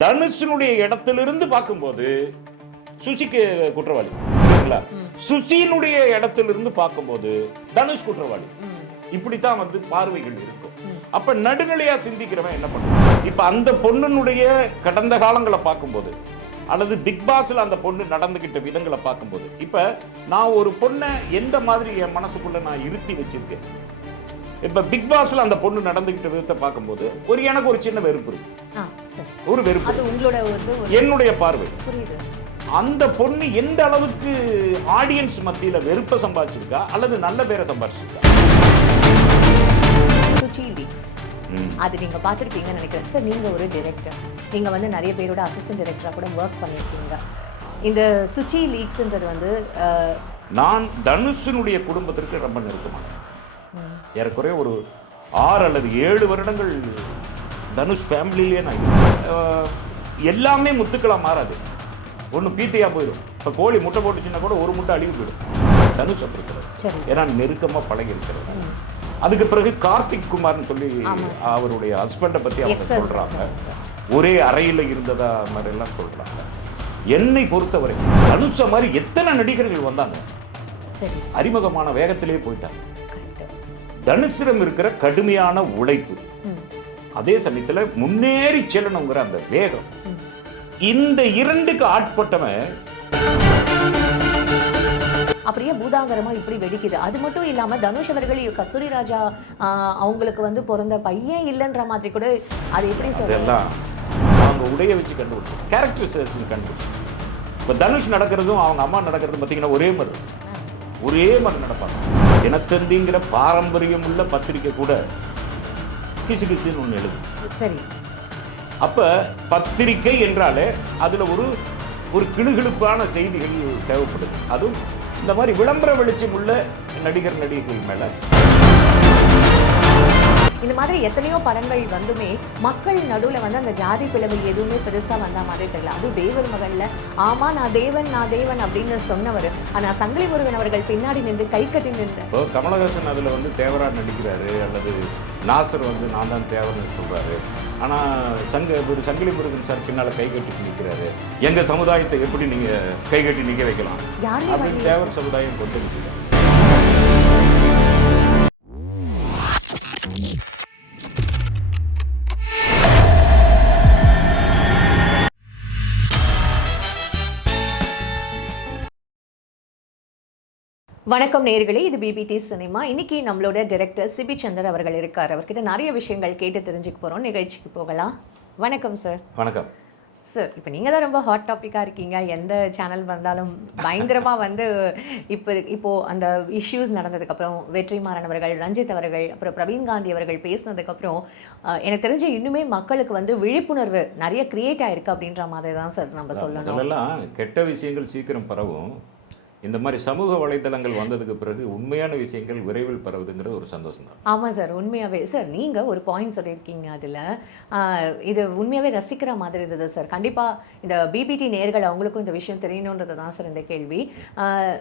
தனுஷனுடைய இடத்திலிருந்து பார்க்கும்போது சுசிக்கு குற்றவாளி? சுசியினுடைய இடத்திலிருந்து பார்க்கும்போது தனுஷ் குற்றவாளி. இப்படித்தான் வந்து பார்வைகள் இருக்கும். அப்ப நடுநிலையா சிந்திக்கிறவன் என்ன பண்ணுவான் இப்ப அந்த பொண்ணுனுடைய கடந்த காலங்களை பார்க்கும்போது அல்லது பிக் பாஸ்ல அந்த பொண்ணு நடந்துகிட்ட விதங்களை பார்க்கும்போது இப்ப நான் ஒரு பொண்ணை எந்த மாதிரி என் மனசுக்குள்ள நான் இருத்தி வச்சிருக்கேன் இப்ப பிக் பாஸ்ல அந்த பொண்ணு நடந்துகிட்ட விதத்தை பார்க்கும்போது ஒரு எனக்கு ஒரு சின்ன வெறுப்பு இருக்கு. ஒரு வெறுப்பு உங்களோட என்னுடைய பார்வை. புரியுது. அந்த பொண்ணு எந்த அளவுக்கு ஆடியன்ஸ் மத்தியில வெறுப்பை சம்பாதிச்சிருக்கா அல்லது நல்ல பேரை சம்பாதிச்சிருக்கா? சுச்சி லீக்ஸ் ம். அது நீங்க பார்த்துருப்பீங்கன்னு நினைக்கிறேன். சார் நீங்க ஒரு டைரக்டர் நீங்க வந்து நிறைய பேரோட அசிஸ்டன்ட் டைரக்டரா கூட ஒர்க் பண்ணியிருக்கீங்க. இந்த சுச்சி லீக்ஸ்ன்றது வந்து நான் தனுஷனுடைய குடும்பத்திற்கு ரொம்ப நெருக்கமானேன் ஏறக்குறைய ஒரு ஆறு அல்லது ஏழு வருடங்கள் தனுஷ் ஃபேமிலியிலே நான் எல்லாமே முத்துக்களா மாறாது. ஒன்று பீத்தையா போயிடும். இப்போ கோழி முட்டை போட்டுச்சுன்னா கூட ஒரு முட்டை அழிவு போயிடும். தனுஷ் அப்படி சரி ஏன்னா நெருக்கமாக பழகி இருக்கிறது. அதுக்கு பிறகு கார்த்திக் குமார்னு சொல்லி அவருடைய ஹஸ்பண்டை பற்றி அவங்க. சொல்கிறாங்க ஒரே அறையில் இருந்ததா மாதிரி எல்லாம் சொல்கிறாங்க என்னை பொறுத்தவரை தனுஷ மாதிரி எத்தனை நடிகர்கள் வந்தாங்க? அறிமுகமான வேகத்திலே போயிட்டாங்க. தனுஷிடம் இருக்கிற கடுமையான உழைப்பு. அதே சமயத்துல முன்னேறி செல்லணுங்கிற அந்த வேகம். இந்த இரண்டுக்கு ஆட்பட்டவன் அப்படியே பூதாகரமா இப்படி வெடிக்குது? அது மட்டும் இல்லாம தனுஷ் அவர்கள் கஸ்தூரி ராஜா அவங்களுக்கு வந்து பிறந்த பையன் இல்லைன்ற மாதிரி கூட அது எப்படி அதெல்லாம் அவங்க உடைய வச்சு கண்டுபிடிச்சு கேரக்டர் செல்ஸ் கண்டுபிடிச்சு இப்போ தனுஷ் நடக்கிறதும் அவங்க அம்மா நடக்கிறதும் பார்த்தீங்கன்னா ஒரே மாதிரி. ஒரே மாதிரி நடப்பாங்க. தினத்தந்திங்கிற பாரம்பரியம் உள்ள பத்திரிக்கை கூட கிசு கிசுன்னு ஒன்று எழுது. சரி. அப்ப பத்திரிக்கை என்றாலே அதுல ஒரு ஒரு கிளுகிழுப்பான செய்திகள் தேவைப்படுது. அதுவும் இந்த மாதிரி விளம்பர வெளிச்சம் உள்ள நடிகர் நடிகைகள் மேல. இந்த மாதிரி எத்தனையோ படங்கள் வந்துமே மக்கள் நடுவுல வந்து அந்த ஜாதி பிளவு எதுவுமே பெருசா வந்த மாதிரி தெரியல. அதுவும் தேவர் மகன்ல ஆமா நான் தேவன் நான் தேவன் அப்படின்னு சொன்னவர். ஆனா சங்கிலி முருகன் அவர்கள் பின்னாடி நின்று கை கட்டி நின்று கமலஹாசன் அதுல வந்து தேவரா நடிக்கிறாரு அல்லது நாசர் வந்து நான் தான் தேவர்னு சொல்றாரு. ஆனா சங்க ஒரு சங்கிலி முருகன் சார் பின்னால கை கட்டி நிற்கிறாரு எங்க சமுதாயத்தை எப்படி நீங்க கை கட்டி நிக்க வைக்கலாம்? அப்படின்னு தேவர் சமுதாயம் கொண்டு நிற்கிறார் வணக்கம் நேர்களே இது பிபிடி சினிமா இன்னைக்கு நம்மளோட டைரக்டர் சிபி சந்தர் அவர்கள் இருக்கார். அவர்கிட்ட நிறைய விஷயங்கள் கேட்டு தெரிஞ்சுக்க போறோம். நிகழ்ச்சிக்கு போகலாம். வணக்கம் சார் வணக்கம். சார் இப்போ நீங்கள் தான் ரொம்ப ஹாட் டாப்பிக்காக இருக்கீங்க. எந்த சேனல் வந்தாலும் பயங்கரமாக வந்து இப்போ இப்போது அந்த இஷ்யூஸ் நடந்ததுக்கப்புறம் வெற்றிமாறன் அவர்கள் ரஞ்சித் அவர்கள் அப்புறம் பிரவீன் காந்தி அவர்கள் பேசினதுக்கப்புறம் எனக்கு தெரிஞ்ச இன்னுமே மக்களுக்கு வந்து விழிப்புணர்வு நிறைய கிரியேட் ஆயிருக்கு அப்படின்ற மாதிரி தான் சார் நம்ம சொல்லணும். முதல்லலாம் கெட்ட விஷயங்கள் சீக்கிரம் பரவும். இந்த மாதிரி சமூக வலைதளங்கள் வந்ததுக்கு பிறகு உண்மையான விஷயங்கள் விரைவில் பரவுதுங்கிறது ஒரு சந்தோஷம் தான் ஆமாம் சார் உண்மையாகவே சார் நீங்கள் ஒரு பாயிண்ட் சொல்லியிருக்கீங்க அதில். இது உண்மையாகவே ரசிக்கிற மாதிரி இருந்தது சார். கண்டிப்பாக இந்த பிபிடி நேர்கள் அவங்களுக்கும் இந்த விஷயம் தெரியணுன்றது தான் சார் இந்த கேள்வி.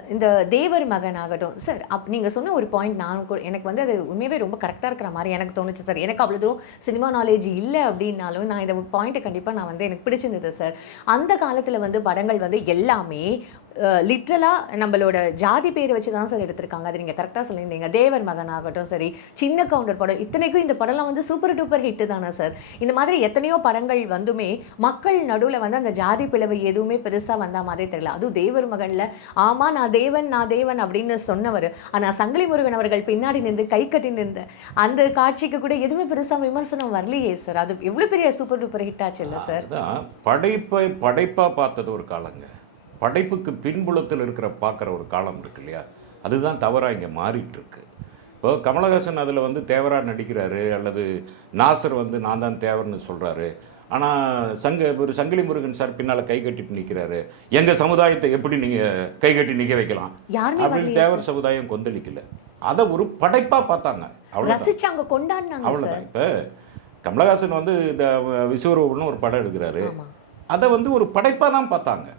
இந்த தேவர் மகன் ஆகட்டும். சார் அப் நீங்கள் சொன்ன ஒரு பாயிண்ட் நான் கூட- எனக்கு வந்து அது உண்மையாகவே ரொம்ப கரெக்டாக இருக்கிற மாதிரி எனக்கு தோணுச்சு சார். எனக்கு அவ்வளோ தூரம் சினிமா நாலேஜ் இல்லை அப்படின்னாலும் நான் இந்த பாயிண்ட்டை கண்டிப்பாக நான் வந்து எனக்கு பிடிச்சிருந்தது சார். அந்த காலத்தில் வந்து படங்கள் வந்து எல்லாமே லிட்ரலாக நம்மளோட ஜாதி பேரை வச்சு தான் சார் எடுத்திருக்காங்க. அது நீங்கள் கரெக்டாக சொல்லியிருந்தீங்க. தேவர் மகன் ஆகட்டும் சரி சின்ன கவுண்டர் படம் இத்தனைக்கும் இந்த படம்லாம் வந்து சூப்பர் டூப்பர் ஹிட்டு தானே சார் இந்த மாதிரி எத்தனையோ படங்கள் வந்துமே மக்கள் நடுவில் வந்து அந்த ஜாதி பிளவு எதுவுமே பெருசாக வந்த மாதிரி தெரியல. அதுவும் தேவர் மகனில் ஆமாம் நான் தேவன் நான் தேவன் அப்படின்னு சொன்னவர். ஆனால் சங்கிலி முருகன் அவர்கள் பின்னாடி நின்று கை கட்டி நின்று அந்த காட்சிக்கு கூட எதுவுமே பெருசாக விமர்சனம் வரலையே சார் அது எவ்வளோ பெரிய சூப்பர் டூப்பர் ஹிட் ஆச்சு இல்லை சார் படைப்பை படைப்பாக பார்த்தது ஒரு காலங்க. படைப்புக்கு பின்புலத்தில் இருக்கிற பார்க்குற ஒரு காலம் இருக்கு இல்லையா? அதுதான் தவறாக இங்கே மாறிட்டு இருக்கு இப்போ கமலஹாசன் அதில் வந்து தேவரா நடிக்கிறாரு அல்லது நாசர் வந்து நான் தான் தேவர்னு சொல்கிறாரு ஆனால் சங்க ஒரு சங்கிலி முருகன் சார் பின்னால் கை கட்டிட்டு நிற்கிறாரு எங்கள் சமுதாயத்தை எப்படி நீங்கள் கை கட்டி நிற்க வைக்கலாம்? யாருமே அப்படின்னு தேவர் சமுதாயம் கொந்தளிக்கல. அதை ஒரு படைப்பாக பார்த்தாங்க. அவ்வளோதான் அவ்வளோதான் இப்போ கமலஹாசன் வந்து இந்த விஸ்வரூபம்னு ஒரு படம் எடுக்கிறாரு. அதை வந்து ஒரு படைப்பாக தான் பார்த்தாங்க.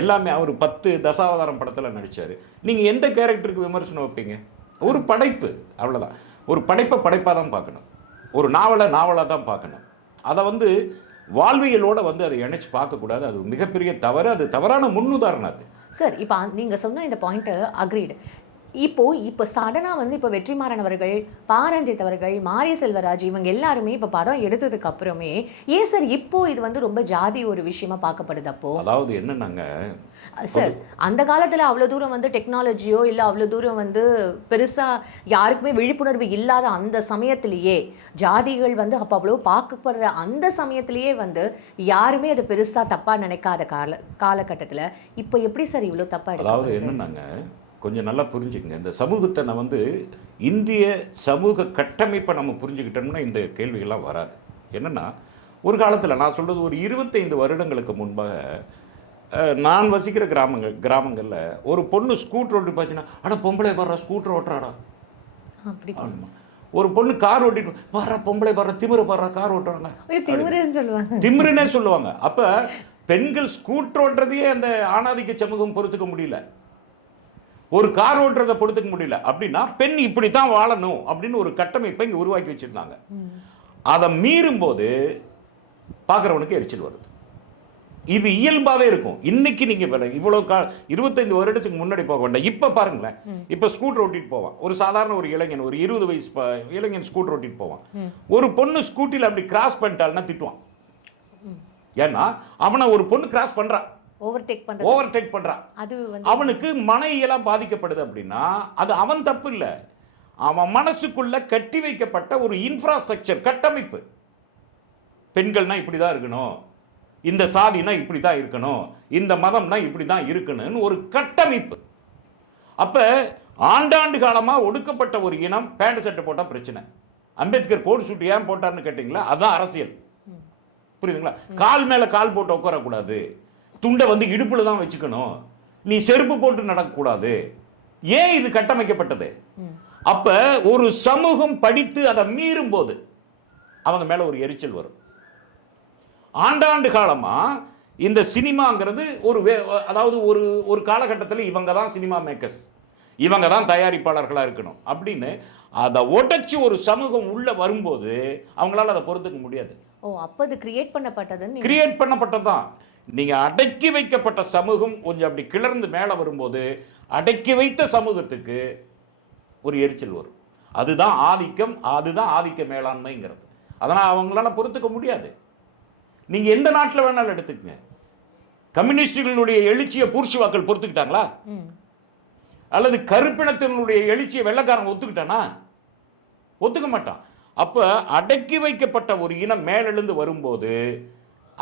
எல்லாமே அவர் பத்து தசாவதாரம் படத்தில் நடித்தார் நீங்கள் எந்த கேரக்டருக்கு விமர்சனம் வைப்பீங்க? ஒரு படைப்பு அவ்வளோதான் ஒரு படைப்பை படைப்பாக தான் பார்க்கணும். ஒரு நாவலை நாவலாக தான் பார்க்கணும். அதை வந்து வாழ்வியலோடு வந்து அதை இணைச்சி பார்க்கக்கூடாது. அது மிகப்பெரிய தவறு. அது தவறான முன்னுதாரணம் அது. சார் இப்போ நீங்கள் சொன்ன இந்த பாயிண்ட்டை அக்ரீடு இப்போ இப்போ சடனாக வந்து இப்போ வெற்றிமாறன் அவர்கள் பாரஞ்சித் அவர்கள் மாரி செல்வராஜ் இவங்க எல்லாருமே இப்போ படம் எடுத்ததுக்கு அப்புறமே ஏன் சார் இப்போ இது வந்து ரொம்ப ஜாதி ஒரு விஷயமா பார்க்கப்படுது அப்போ? அதாவது என்னன்னாங்க? சார் அந்த காலத்துல அவ்வளோ தூரம் வந்து டெக்னாலஜியோ இல்லை அவ்வளோ தூரம் வந்து பெருசா யாருக்குமே விழிப்புணர்வு இல்லாத அந்த சமயத்திலேயே ஜாதிகள் வந்து அப்போ அவ்வளோ பார்க்கப்படுற அந்த சமயத்திலேயே வந்து யாருமே அது பெருசா தப்பா நினைக்காத கால காலகட்டத்துல இப்போ எப்படி சார் இவ்வளோ தப்பா அதாவது? என்னன்னாங்க? கொஞ்சம் நல்லா புரிஞ்சுக்கங்க. இந்த சமூகத்தை நான் வந்து இந்திய சமூக கட்டமைப்பை நம்ம புரிஞ்சுக்கிட்டோம்னா இந்த கேள்விகள்லாம் வராது. என்னன்னா ஒரு காலத்தில் நான் சொல்றது ஒரு இருபத்தைந்து வருடங்களுக்கு முன்பாக நான் வசிக்கிற கிராமங்கள் கிராமங்களில் ஒரு பொண்ணு ஸ்கூட்டர் ஓட்டி போச்சுன்னா அட பொம்பளை வர்ற ஸ்கூட்டர் ஓட்டுறாடா. ஒரு பொண்ணு கார் ஓட்டிட்டு வர்ற பொம்பளை வர்ற திமிரு வர்ற கார் ஓட்டுறாங்க. திமிருன்னு சொல்லுவாங்க. திமிருனே சொல்லுவாங்க. அப்ப பெண்கள் ஸ்கூட்டர் ஓட்டுறதையே அந்த ஆணாதிக்க சமூகம் பொறுத்துக்க முடியல. ஒரு கார் ஓட்டுறதை பொறுத்துக்க முடியல. அப்படின்னா பெண் இப்படி தான் வாழணும் அப்படின்னு ஒரு கட்டமைப்பை இங்க உருவாக்கி வச்சிருந்தாங்க. அதை மீறும் போது பார்க்குறவனுக்கு எரிச்சல் வருது. இது இயல்பாவே இருக்கும். இன்னைக்கு நீங்க பாருங்க இவ்வளவு கா இருபத்தைந்து வருடத்துக்கு முன்னாடி போக வேண்டாம். இப்போ பாருங்களேன். இப்போ ஸ்கூட்டர் ஓட்டிட்டு போவான். ஒரு சாதாரண ஒரு இளைஞன் ஒரு இருபது வயசு இளைஞன் ஸ்கூட்டர் ஓட்டிட்டு போவான். ஒரு பொண்ணு ஸ்கூட்டியில் அப்படி கிராஸ் பண்ணிட்டாள்னா திட்டுவான். ஏன்னா அவனை ஒரு பொண்ணு கிராஸ் பண்றான் ஓவர்டேக் பண்றது. ஓவர் டேக் பண்றான். அது அவனுக்கு மன இயலா பாதிக்கப்படுது அப்படின்னா அது அவன் தப்பு இல்ல அவன் மனசுக்குள்ள கட்டி வைக்கப்பட்ட ஒரு இன்ஃப்ராஸ்ட்ரக்சர் கட்டமைப்பு. பெண்கள்னா இப்படி தான் இருக்கணும். இந்த சாதினா இப்படி தான் இருக்கணும். இந்த மதம்னா இப்படி தான் இருக்கணும்னு ஒரு கட்டமைப்பு. அப்ப ஆண்டாண்டு காலமா ஒடுக்கப்பட்ட ஒரு இனம் பேண்ட் சட்டை போட்டா பிரச்சனை. அம்பேத்கர் கோட் சூட் ஏன் போட்டார்னு கேட்டிங்களா? அதான் அரசியல். புரியுதுங்களா? கால் மேல கால் போட்டு உட்காரக்கூடாது. துண்டை வந்து இடுப்புல தான் வச்சுக்கணும். நீ செருப்பு போட்டு நடக்கக்கூடாது. ஏன் இது கட்டமைக்கப்பட்டது? அப்ப ஒரு சமூகம் படித்து அதை மீறும் போது அவங்க மேல ஒரு எரிச்சல் வரும். ஆண்டாண்டு காலமா இந்த சினிமாங்கிறது ஒரு அதாவது ஒரு ஒரு காலகட்டத்தில் இவங்க தான் சினிமா மேக்கர்ஸ் இவங்க தான் தயாரிப்பாளர்களாக இருக்கணும். அப்படின்னு அதை உடைச்சு ஒரு சமூகம் உள்ள வரும்போது அவங்களால அதை பொறுத்துக்க முடியாது. ஓ அப்போ அது கிரியேட் பண்ணப்பட்டதுன்னு நீங்க- கிரியேட் பண்ணப்பட்டதுதான். நீங்க அடக்கி வைக்கப்பட்ட சமூகம் கொஞ்சம் அப்படி கிளர்ந்து மேலே வரும்போது அடக்கி வைத்த சமூகத்துக்கு ஒரு எரிச்சல் வரும். அதுதான் ஆதிக்கம் அதுதான் ஆதிக்க மேலாண்மைங்கிறது. அதனால் அவங்களால பொறுத்துக்க முடியாது. நீங்க எந்த நாட்டில் வேணாலும் எடுத்துக்கங்க. கம்யூனிஸ்டுகளுடைய எழுச்சியை பூர்ஷிவாக்கள் பொறுத்துக்கிட்டாங்களா? அல்லது கருப்பினத்தினுடைய எழுச்சியை வெள்ளைக்காரன் ஒத்துக்கிட்டானா? ஒத்துக்க மாட்டான். அப்ப அடக்கி வைக்கப்பட்ட ஒரு இனம் மேலெழுந்து வரும்போது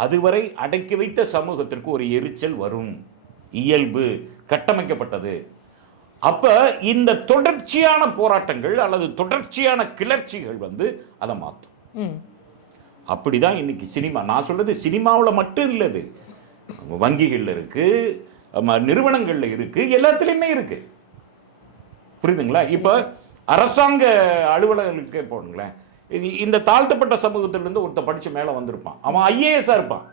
அதுவரை அடக்கி வைத்த சமூகத்திற்கு ஒரு எரிச்சல் வரும். இயல்பு கட்டமைக்கப்பட்டது. அப்ப இந்த தொடர்ச்சியான போராட்டங்கள் அல்லது தொடர்ச்சியான கிளர்ச்சிகள் வந்து அதை மாற்றும். ம். அப்படிதான் இன்னைக்கு சினிமா. நான் சொல்றது சினிமாவில் மட்டும் இல்லை இது. வங்கிகள்ல இருக்கு ஆமா, நிறுவனங்கள்ல இருக்கு எல்லாத்துலேயுமே இருக்கு. புரியுதுங்களா? இப்போ அரசாங்க அலுவலர்களுக்கே போடுங்களேன் இந்த தாழ்த்தப்பட்ட சமூகத்திலிருந்து ஒருத்தன் படிச்சு மேலே வந்திருப்பான். அவன் ஐஏஎஸ்ஸாக இருப்பான்.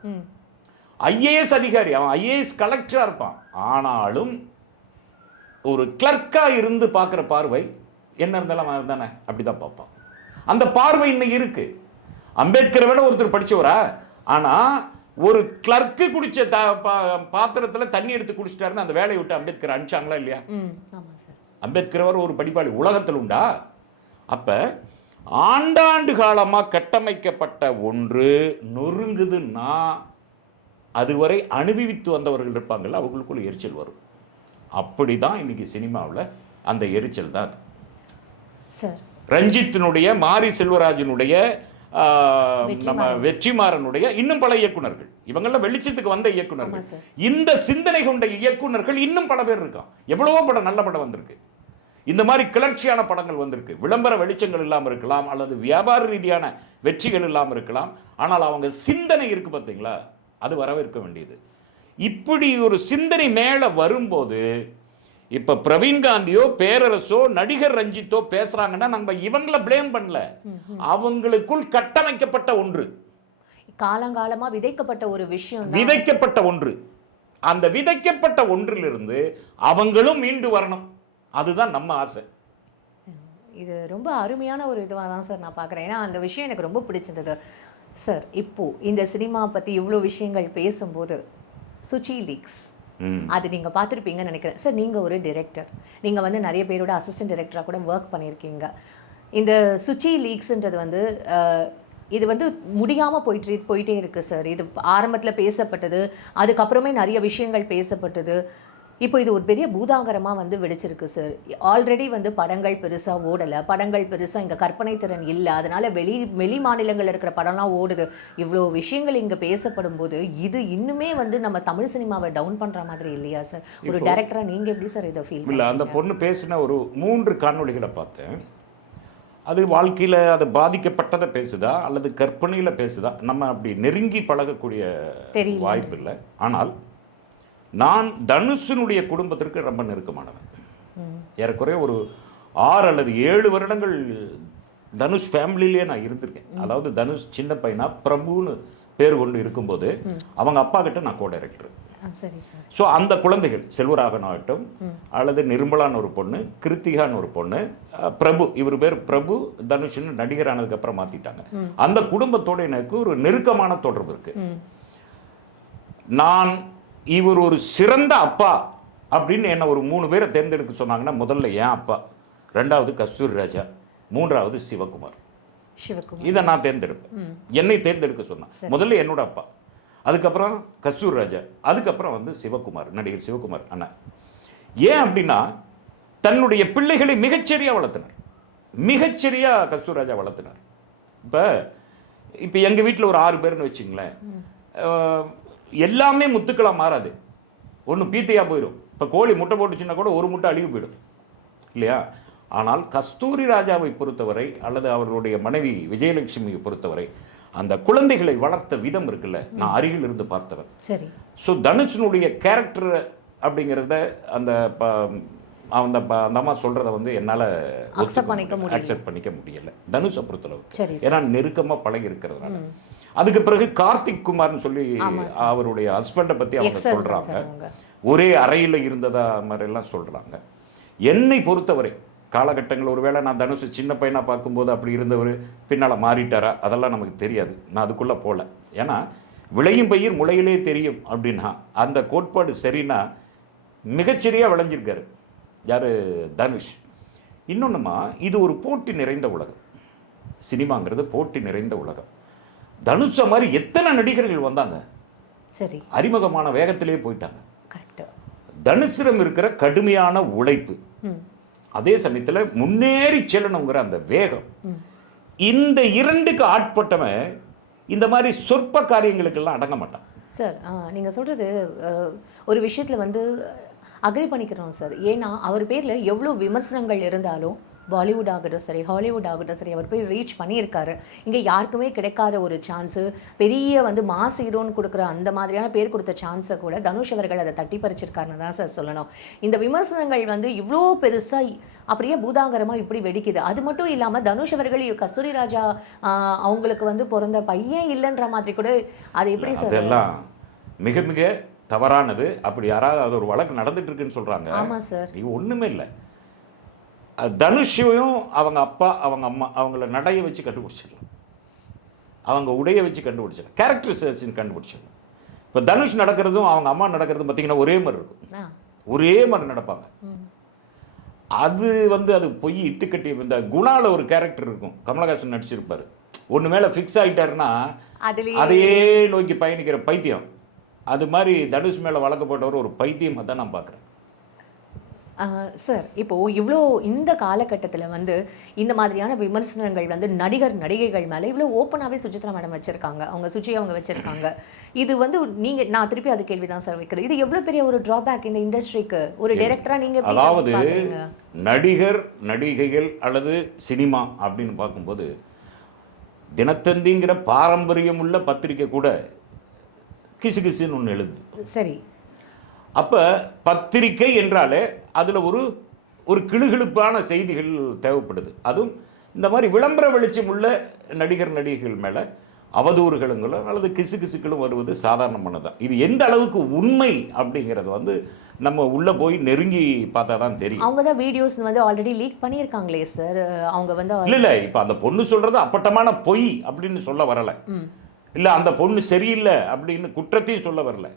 ஐஏஎஸ் அதிகாரி அவன் ஐஏஎஸ் கலெக்டராக இருப்பான். ஆனாலும் ஒரு கிளர்க்காக இருந்து பார்க்குற பார்வை என்ன இருந்தாலும் அவன் தானே? அப்படி தான் பார்ப்பான். அந்த பார்வை இன்னைக்கு இருக்கு. அம்பேத்கரை விட ஒருத்தர் படிச்சவரா? ஆனால் ஒரு கிளர்க்கு குடிச்ச த பாத்திரத்துல தண்ணி எடுத்து குடிச்சிட்டாருன்னு அந்த வேலையை விட்டு அம்பேத்கர் அனுப்பிச்சாங்களா இல்லையா? அம்பேத்கர் அவர் ஒரு படிப்பாளி உலகத்தில் உண்டா? அப்ப ஆண்டாண்டு காலமா கட்டமைக்கப்பட்ட ஒன்று நொறுங்குதுன்னா அதுவரை அனுபவித்து வந்தவர்கள் இருப்பாங்கல்ல அவங்களுக்குள்ள எரிச்சல் வரும். அப்படிதான் இன்னைக்கு சினிமாவில் அந்த எரிச்சல் தான் அது. சார். ரஞ்சித்தினுடைய மாரி செல்வராஜனுடைய நம்ம வெற்றிமாறனுடைய இன்னும் பல இயக்குனர்கள் இவங்கெல்லாம் வெளிச்சத்துக்கு வந்த சார். இந்த சிந்தனை கொண்ட இயக்குனர்கள் இன்னும் பல பேர் இருக்கான். எவ்வளவோ படம் நல்ல படம் வந்திருக்கு. இந்த மாதிரி கிளர்ச்சியான படங்கள் வந்திருக்கு. விளம்பர வெளிச்சங்கள் இல்லாமல் இருக்கலாம் அல்லது வியாபார ரீதியான வெற்றிகள் இல்லாமல் இருக்கலாம். ஆனால் அவங்க சிந்தனை இருக்கு பார்த்தீங்களா அது வரவேற்க வேண்டியது. இப்படி ஒரு சிந்தனை மேலே வரும்போது இப்போ பிரவீன் காந்தியோ பேரரசோ நடிகர் ரஞ்சித்தோ பேசுறாங்கன்னா நம்ம இவங்கள ப்ளேம் பண்ணல. அவங்களுக்குள் கட்டமைக்கப்பட்ட ஒன்று. காலங்காலமா விதைக்கப்பட்ட ஒரு விஷயம் விதைக்கப்பட்ட ஒன்று. அந்த விதைக்கப்பட்ட ஒன்றிலிருந்து அவங்களும் மீண்டு வரணும். அதுதான் நம்ம ஆசை. இது ரொம்ப அருமையான ஒரு இதுவாக தான் சார் நான் பார்க்குறேன் ஏன்னா அந்த விஷயம் எனக்கு ரொம்ப பிடிச்சிருந்தது. சார் இப்போ இந்த சினிமா பத்தி இவ்வளோ விஷயங்கள் பேசும்போது சுச்சி லீக்ஸ் அது நீங்க பார்த்துருப்பீங்கன்னு நினைக்கிறேன். சார் நீங்க ஒரு டைரக்டர் நீங்க வந்து நிறைய பேரோட அசிஸ்டன்ட் டைரக்டரா கூட ஒர்க் பண்ணியிருக்கீங்க. இந்த சுச்சி லீக்ஸ்ன்றது வந்து இது வந்து முடியாம போயிட்டு போயிட்டே இருக்கு சார். இது ஆரம்பத்துல பேசப்பட்டது அதுக்கப்புறமே நிறைய விஷயங்கள் பேசப்பட்டது. இப்போ இது ஒரு பெரிய பூதாகரமா வந்து வெடிச்சிருக்கு சார் ஆல்ரெடி வந்து படங்கள் பெருசா ஓடல. படங்கள் பெருசா இங்க கற்பனை திறன் இல்லை. அதனால வெளி வெளி மாநிலங்கள்ல இருக்கிற படம்லாம் ஓடுது. இவ்வளோ விஷயங்கள் இங்க பேசப்படும் போது இது இன்னுமே வந்து நம்ம தமிழ் சினிமாவை டவுன் பண்ற மாதிரி இல்லையா சார் ஒரு டைரக்டரா நீங்க எப்படி சார் இதை ஃபீல் இல்லை அந்த பொண்ணு பேசின ஒரு மூன்று காணொளிகளை பார்த்தேன். அது வாழ்க்கையில் அது பாதிக்கப்பட்டதை பேசுதா அல்லது கற்பனையில் பேசுதா நம்ம அப்படி நெருங்கி பழகக்கூடிய. வாய்ப்பு இல்லை ஆனால் நான் தனுஷினுடைய குடும்பத்திற்கு ரொம்ப நெருக்கமானவன். ஏறக்குறைய ஒரு ஆறு அல்லது ஏழு வருடங்கள் தனுஷ் ஃபேமிலியிலே நான் இருந்திருக்கேன். அதாவது தனுஷ் சின்ன பையனா பிரபுன்னு பேர் கொண்டு இருக்கும்போது அவங்க அப்பா கிட்ட நான் கோ டைரக்டர் ஸோ அந்த குழந்தைகள் செல்வராகன் ஆகட்டும் அல்லது நிர்மலான்னு ஒரு பொண்ணு கிருத்திகான்னு ஒரு பொண்ணு பிரபு இவர் பேர் பிரபு தனுஷ்னு நடிகர் ஆனதுக்கப்புறம் மாற்றிட்டாங்க அந்த குடும்பத்தோட எனக்கு ஒரு நெருக்கமான தொடர்பு இருக்கு. நான் இவர் ஒரு சிறந்த அப்பா அப்படின்னு என்ன ஒரு மூணு பேரை தேர்ந்தெடுக்க சொன்னாங்கன்னா முதல்ல என் அப்பா ரெண்டாவது கஸ்தூரி ராஜா மூன்றாவது சிவகுமார். சிவகுமார். இதை நான் தேர்ந்தெடுப்பேன். என்னை தேர்ந்தெடுக்க சொன்னான். முதல்ல என்னோட அப்பா. அதுக்கப்புறம் கஸ்தூர் ராஜா அதுக்கப்புறம் வந்து சிவகுமார் நடிகர் சிவகுமார் அண்ணா ஏன் அப்படின்னா தன்னுடைய பிள்ளைகளை மிகச்சரியா வளர்த்தினார். மிகச்சரியா கஸ்தூர் ராஜா வளர்த்தினார். இப்போ இப்போ எங்கள் வீட்டில் ஒரு ஆறு பேர்னு வச்சுங்களேன். எல்லாமே முத்துக்களாக மாறாது. ஒன்று பீத்தையாக போயிடும். இப்போ கோழி முட்டை போட்டுச்சுன்னா கூட ஒரு முட்டை அழுகி போயிடும். இல்லையா? ஆனால் கஸ்தூரி ராஜாவை பொறுத்தவரை அல்லது அவர்களுடைய மனைவி விஜயலட்சுமியை பொறுத்தவரை அந்த குழந்தைகளை வளர்த்த விதம் இருக்குல்ல. நான் அருகில் இருந்து பார்த்தவன். சரி. ஸோ தனுஷனுடைய கேரக்டர் அப்படிங்கிறத அந்த அந்த அந்த அம்மா சொல்கிறத வந்து என்னால். அக்செப்ட் பண்ணிக்க முடியல. தனுஷை பொறுத்தளவுக்கு. ஏன்னா நெருக்கமாக பழகி இருக்கிறதுனால. அதுக்கு பிறகு கார்த்திக் குமார்னு சொல்லி அவருடைய ஹஸ்பண்டை பற்றி அவங்க சொல்கிறாங்க. ஒரே அறையில் இருந்ததா மாதிரிலாம் சொல்கிறாங்க என்னை பொறுத்தவரை காலகட்டங்கள் ஒருவேளை நான் தனுஷ் சின்ன பையனாக பார்க்கும்போது அப்படி இருந்தவர் பின்னால் மாறிட்டாரா? அதெல்லாம் நமக்கு தெரியாது. நான் அதுக்குள்ளே போகல ஏன்னா விளையும் பயிர் முளையிலே தெரியும் அப்படின்னா அந்த கோட்பாடு சரின்னா மிகச்சரியாக விளைஞ்சிருக்காரு. யார்? தனுஷ். இன்னொன்றுமா இது ஒரு போட்டி நிறைந்த உலகம். சினிமாங்கிறது போட்டி நிறைந்த உலகம். தனுஷை மாதிரி எத்தனை நடிகர்கள் வந்தாங்க? சரி. அறிமுகமான வேகத்திலே போயிட்டாங்க. தனுசிடம் இருக்கிற கடுமையான உழைப்பு. அதே சமயத்தில் முன்னேறி செல்லணுங்கிற அந்த வேகம். இந்த இரண்டுக்கு ஆட்பட்டவன் இந்த மாதிரி சொற்ப காரியங்களுக்கெல்லாம் அடங்க மாட்டான். சார் நீங்கள் சொல்கிறது ஒரு விஷயத்தில் வந்து அக்ரி பண்ணிக்கிறோம் சார். ஏன்னா அவர் பேரில் எவ்வளோ விமர்சனங்கள் இருந்தாலும் பாலிவுட் ஆகட்டும் சரி ஹாலிவுட் ஆகட்டும் சரி அவர் போய் ரீச் பண்ணியிருக்காரு. இங்கே யாருக்குமே கிடைக்காத ஒரு சான்ஸு பெரிய வந்து மாஸ் ஹீரோன்னு கொடுக்குற அந்த மாதிரியான பேர் கொடுத்த சான்ஸை கூட தனுஷ் அவர்கள் அதை தட்டி பறிச்சிருக்காருன்னு தான் சார் சொல்லணும். இந்த விமர்சனங்கள் வந்து இவ்வளோ பெருசாக அப்படியே பூதாகரமாக இப்படி வெடிக்குது. அது மட்டும் இல்லாமல் தனுஷ் அவர்கள் கஸ்தூரி ராஜா அவங்களுக்கு வந்து பிறந்த பையன் இல்லைன்ற மாதிரி கூட அது எப்படி சார் அதெல்லாம் மிக மிக தவறானது. அப்படி யாராவது அது ஒரு வழக்கு நடந்துட்டு இருக்குன்னு சொல்றாங்க. ஆமாம் சார் இது ஒண்ணுமே இல்லை. தனுஷையும் அவங்க அப்பா அவங்க அம்மா அவங்கள நடைய வச்சு கண்டுபிடிச்சிடலாம். அவங்க உடைய வச்சு கண்டுபிடிச்சிடலாம். கேரக்டர் சர்ச்சின்னு கண்டுபிடிச்சிடலாம். இப்போ தனுஷ் நடக்கிறதும் அவங்க அம்மா நடக்கிறதும் பார்த்தீங்கன்னா ஒரே மாதிரி இருக்கும். ஒரே மாதிரி நடப்பாங்க. அது வந்து அது பொய் இட்டுக்கட்டி இந்த குணால ஒரு கேரக்டர் இருக்கும். கமலஹாசன் நடிச்சிருப்பாரு. ஒன்று மேலே ஃபிக்ஸ் ஆகிட்டாருன்னா அதையே நோக்கி பயணிக்கிற பைத்தியம். அது மாதிரி தனுஷ் மேலே வழக்கு போட்டவர் ஒரு பைத்தியமாக தான் நான் பார்க்குறேன் சார் இப்போ இவ்வளோ இந்த காலகட்டத்தில் வந்து இந்த மாதிரியான விமர்சனங்கள் வந்து நடிகர் நடிகைகள் மேலே இவ்வளோ ஓப்பனாகவே சுஜித்ரா மேடம் வச்சிருக்காங்க. அவங்க சுஜி அவங்க வச்சிருக்காங்க. இது வந்து நீங்க நான் திருப்பி அது கேள்வி தான் சார் வைக்கிறது. இது எவ்வளோ பெரிய ஒரு டிராபேக் இந்த இண்டஸ்ட்ரிக்கு ஒரு டைரக்டரா நீங்க எப்படி அதாவது? நடிகர் நடிகைகள் அல்லது சினிமா அப்படின்னு பார்க்கும்போது தினத்தந்திங்கிற பாரம்பரியம் உள்ள பத்திரிக்கை கூட கிசு கிசுன்னு ஒன்று எழுது. சரி. அப்போ பத்திரிக்கை என்றாலே அதில் ஒரு ஒரு கிளுகிழுப்பான செய்திகள் தேவைப்படுது. அதுவும் இந்த மாதிரி விளம்பர வெளிச்சம் உள்ள நடிகர் நடிகைகள் மேலே அவதூறுகளுங்களும் அல்லது கிசு கிசுக்களும் வருவது சாதாரணமானதான் இது எந்த அளவுக்கு உண்மை அப்படிங்கிறது வந்து நம்ம உள்ளே போய் நெருங்கி பார்த்தா தான் தெரியும். அவங்க தான் வீடியோஸ் வந்து ஆல்ரெடி லீக் பண்ணியிருக்காங்களே சார். அவங்க வந்து இல்லை இல்லை இப்போ அந்த பொண்ணு சொல்கிறது அப்பட்டமான பொய் அப்படின்னு சொல்ல வரலை. இல்ல அந்த பொண்ணு சரியில்லை அப்படின்னு குற்றத்தையும் சொல்ல வரல.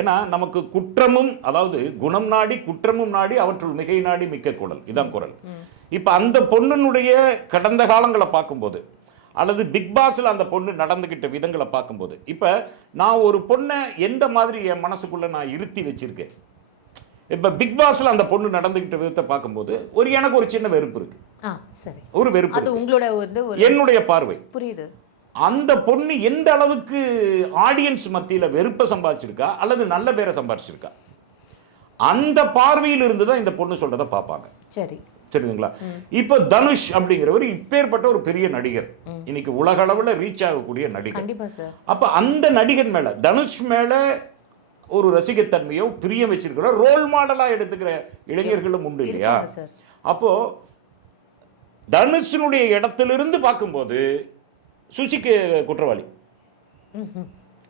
ஏன்னா நமக்கு குற்றமும் அதாவது குணம் நாடி குற்றமும் நாடி அவற்றுள் மிகை நாடி மிக்க குரல். இதான் குரல். இப்ப அந்த பொண்ணுனுடைய கடந்த காலங்களை பார்க்கும்போது அல்லது பிக் பாஸ்ல அந்த பொண்ணு நடந்துகிட்ட விதங்களை பார்க்கும்போது இப்ப நான் ஒரு பொண்ணை எந்த மாதிரி என் மனசுக்குள்ள நான் இருத்தி வச்சிருக்கேன்? இப்ப பிக் பாஸ்ல அந்த பொண்ணு நடந்துகிட்ட விதத்தை பார்க்கும்போது ஒரு எனக்கு ஒரு சின்ன வெறுப்பு இருக்கு. ஒரு வெறுப்பு என்னுடைய பார்வை. புரியுது. அந்த பொண்ணு எந்த அளவுக்கு ஆடியன்ஸ் மத்தியில வெறுப்பை சம்பாதிச்சிருக்கா அல்லது நல்ல பேரை சம்பாதிச்சிருக்கா? அந்த பார்வையில் இருந்து தான் இந்த பொண்ணு சொல்றதை பார்ப்பாங்க. சரி. சரிங்களா இப்போ தனுஷ் அப்படிங்கிறவர் இப்பேற்பட்ட ஒரு பெரிய நடிகர். இன்னைக்கு உலக அளவுல ரீச் ஆகக்கூடிய நடிகர். அப்ப அந்த நடிகர் மேல தனுஷ் மேல ஒரு ரசிகத்தன்மையோ பிரியம் வச்சிருக்கிற ரோல் மாடலா எடுத்துக்கிற இளைஞர்களும் உண்டு இல்லையா? அப்போ தனுஷினுடைய இடத்திலிருந்து பார்க்கும்போது சுசிக்கு குற்றவாளி.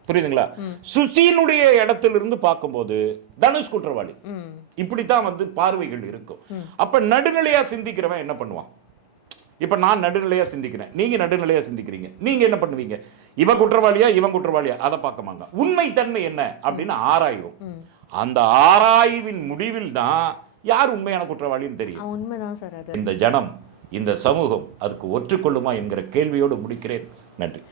புரியுதுங்களா? சுசியினுடைய இடத்திலிருந்து பார்க்கும்போது தனுஷ் குற்றவாளி. இப்படித்தான் வந்து பார்வைகள் இருக்கும். அப்ப நடுநிலையா சிந்திக்கிறவன் என்ன பண்ணுவான்? இப்ப நான் நடுநிலையா சிந்திக்கிறேன். நீங்க நடுநிலையா சிந்திக்கிறீங்க. நீங்க என்ன பண்ணுவீங்க? இவன் குற்றவாளியா இவன் குற்றவாளியா? அதை பார்க்க மாங்க உண்மை தன்மை என்ன? அப்படின்னு ஆராய்வோம் அந்த ஆராய்வின் முடிவில் தான் யார் உண்மையான குற்றவாளின்னு தெரியும். இந்த ஜனம். இந்த சமூகம் அதுக்கு ஒற்றுக்கொள்ளுமா என்கிற கேள்வியோடு முடிக்கிறேன். நன்றி.